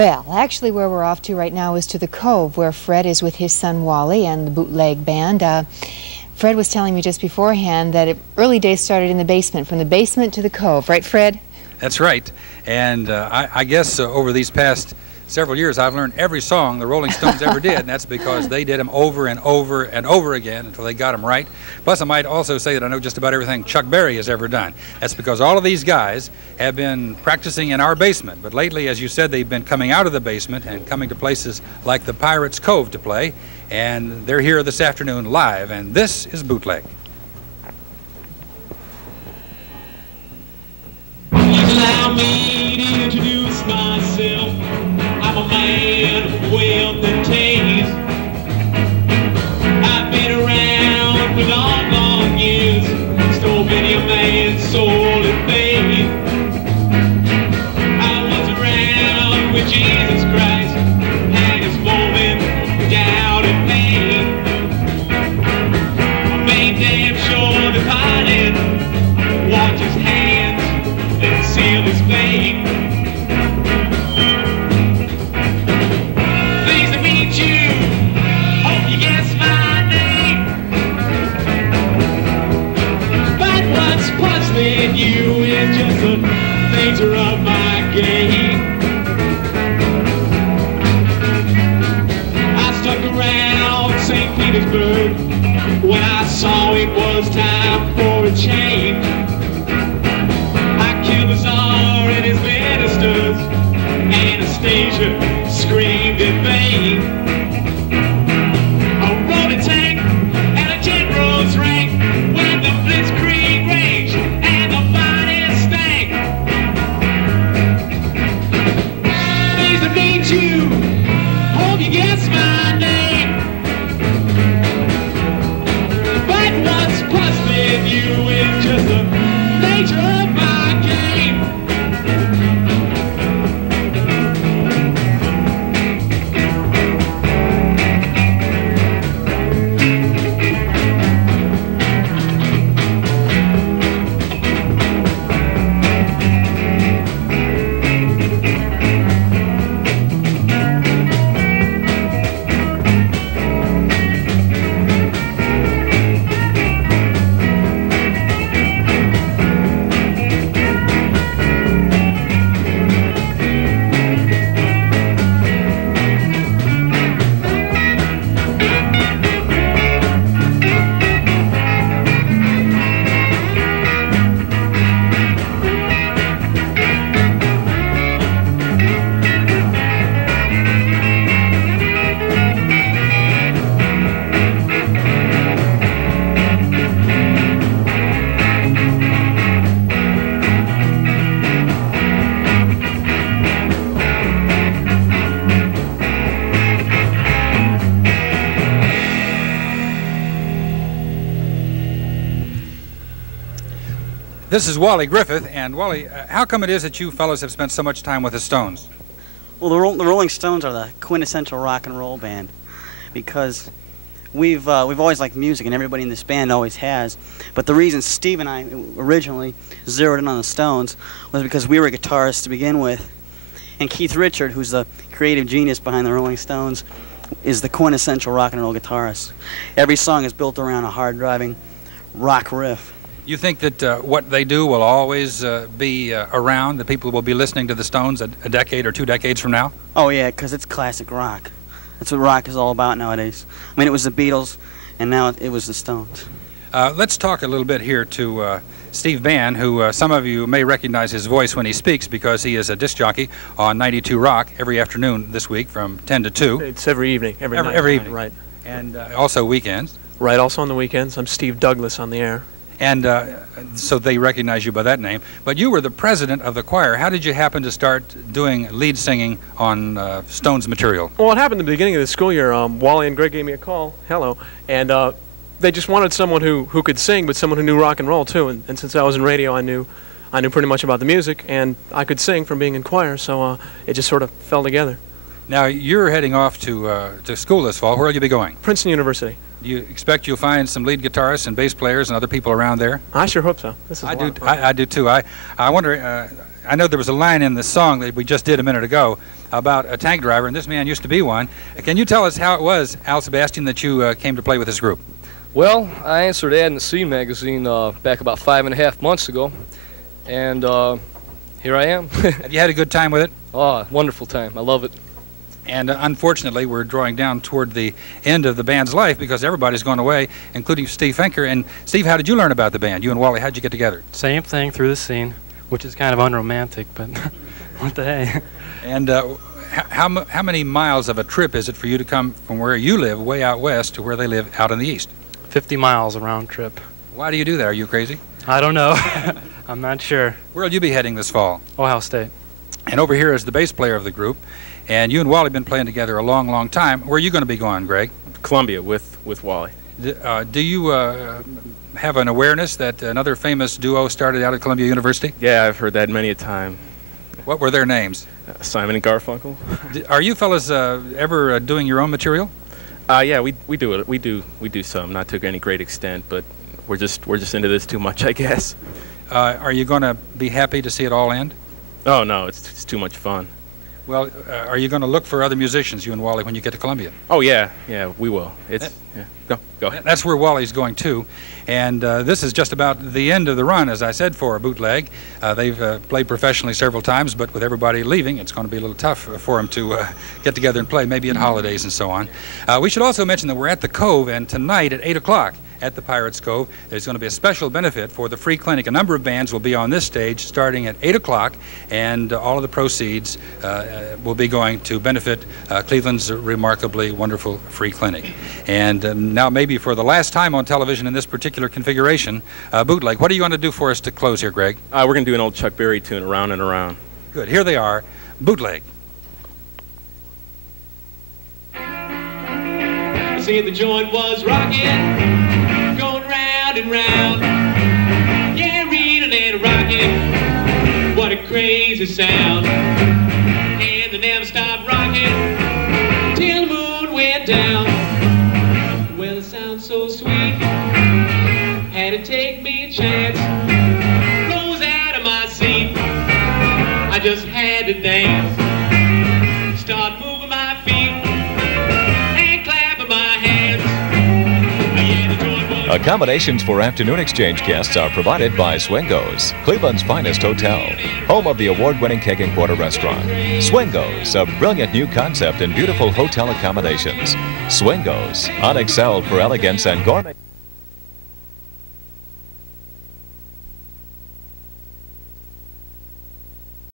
Well, actually where we're off to right now is to the Cove, where Fred is with his son Wally and the Bootleg Band. Fred was telling me just beforehand that early days started in the basement, from the basement to the Cove. Right, Fred? That's right. And I guess over these past several years I've learned every song the Rolling Stones ever did, and that's because they did them over and over and over again until they got them right. Plus I might also say that I know just about everything Chuck Berry has ever done. That's because all of these guys have been practicing in our basement, but lately, as you said, they've been coming out of the basement and coming to places like the Pirates Cove to play, and they're here this afternoon live, and this is Bootleg. Allow me to introduce myself. I'm a man of wealth and taste. I've been around for long, long years. Stole many a man's soul and faith. I was around with Jesus Christ and his moment of doubt and pain. I made damn sure the pilot watched his hands and seal his fate. Pleased to meet you. Hope you guess my name. But what's puzzling you is just the nature of my game. I stuck around St. Petersburg when I saw it was time for a change. The Tsar and his ministers, Anastasia screamed in vain. I rode a tank and a general's rank when the blitzkrieg raged and the body stank. Pleased to meet you, hope you guess my name. But what's puzzling you is just the nature of my game. This is Wally Griffith, and Wally, how come it is that you fellows have spent so much time with the Stones? Well, the Rolling Stones are the quintessential rock and roll band because we've always liked music, and everybody in this band always has. But the reason Steve and I originally zeroed in on the Stones was because we were guitarists to begin with, and Keith Richard, who's the creative genius behind the Rolling Stones, is the quintessential rock and roll guitarist. Every song is built around a hard-driving rock riff. You think that what they do will always be around, that people will be listening to the Stones a decade or 2 decades from now? Oh, yeah, because it's classic rock. That's what rock is all about nowadays. I mean, it was the Beatles, and now it was the Stones. Let's talk a little bit here to Steve Bann, who some of you may recognize his voice when he speaks because he is a disc jockey on 92 Rock every afternoon this week from 10 to 2. It's every evening. Every night. Every evening. Right. And also weekends. Right, also on the weekends. I'm Steve Douglas on the air. And so they recognize you by that name. But you were the president of the choir. How did you happen to start doing lead singing on Stones material? Well, it happened at the beginning of the school year. Wally and Greg gave me a call. Hello. And they just wanted someone who could sing, but someone who knew rock and roll, too. And since I was in radio, I knew pretty much about the music, and I could sing from being in choir, so it just sort of fell together. Now, you're heading off to school this fall. Where will you be going? Princeton University. Do you expect you'll find some lead guitarists and bass players and other people around there? I sure hope so. This is I do too. I wonder, I know there was a line in the song that we just did a minute ago about a tank driver, and this man used to be one. Can you tell us how it was, Al Sebastian, that you came to play with this group? Well, I answered ad in the Scene magazine back about 5.5 months ago, and here I am. Have you had a good time with it? Oh, wonderful time. I love it. And unfortunately, we're drawing down toward the end of the band's life because everybody's gone away, including Steve Finker. And Steve, how did you learn about the band? You and Wally, how'd you get together? Same thing, through the Scene, which is kind of unromantic, but what the hey. And how many miles of a trip is it for you to come from where you live, way out west, to where they live out in the east? 50 miles a round trip. Why do you do that? Are you crazy? I don't know. I'm not sure. Where'll you be heading this fall? Ohio State. And over here is the bass player of the group. And you and Wally have been playing together a long, long time. Where are you going to be going, Greg? Columbia with Wally. Do you have an awareness that another famous duo started out at Columbia University? Yeah, I've heard that many a time. What were their names? Simon and Garfunkel. Are you fellas ever doing your own material? Yeah, we do it. We do some, not to any great extent, but we're just into this too much, I guess. Are you going to be happy to see it all end? Oh no, it's too much fun. Well, are you going to look for other musicians, you and Wally, when you get to Columbia? Oh yeah, we will. Yeah. Go ahead. That's where Wally's going too, and this is just about the end of the run, as I said, for Bootleg. They've played professionally several times, but with everybody leaving, it's going to be a little tough for them to get together and play, maybe at holidays and so on. We should also mention that we're at the Cove, and tonight at 8 o'clock at the Pirates Cove, there's going to be a special benefit for the free clinic. A number of bands will be on this stage starting at 8 o'clock, and all of the proceeds will be going to benefit Cleveland's remarkably wonderful free clinic. And now maybe for the last time on television in this particular configuration, Bootleg, what are you going to do for us to close here, Greg? We're going to do an old Chuck Berry tune, Around and Around. Good. Here they are, Bootleg. Say the joint was rocking, going round and round. Yeah, reading and rocking, what a crazy sound. And they never stopped rocking till the moon went down. Well, it sounds so sweet, had to take me a chance. Rose out of my seat, I just had to dance. Start moving my feet and clapping my hands. Yeah, the joint was Accommodations for afternoon exchange guests are provided by Swingo's, Cleveland's finest hotel, home of the award-winning Cake and Quarter restaurant. Swingo's, a brilliant new concept in beautiful hotel accommodations. Swingo's, unexcelled for elegance and gourmet.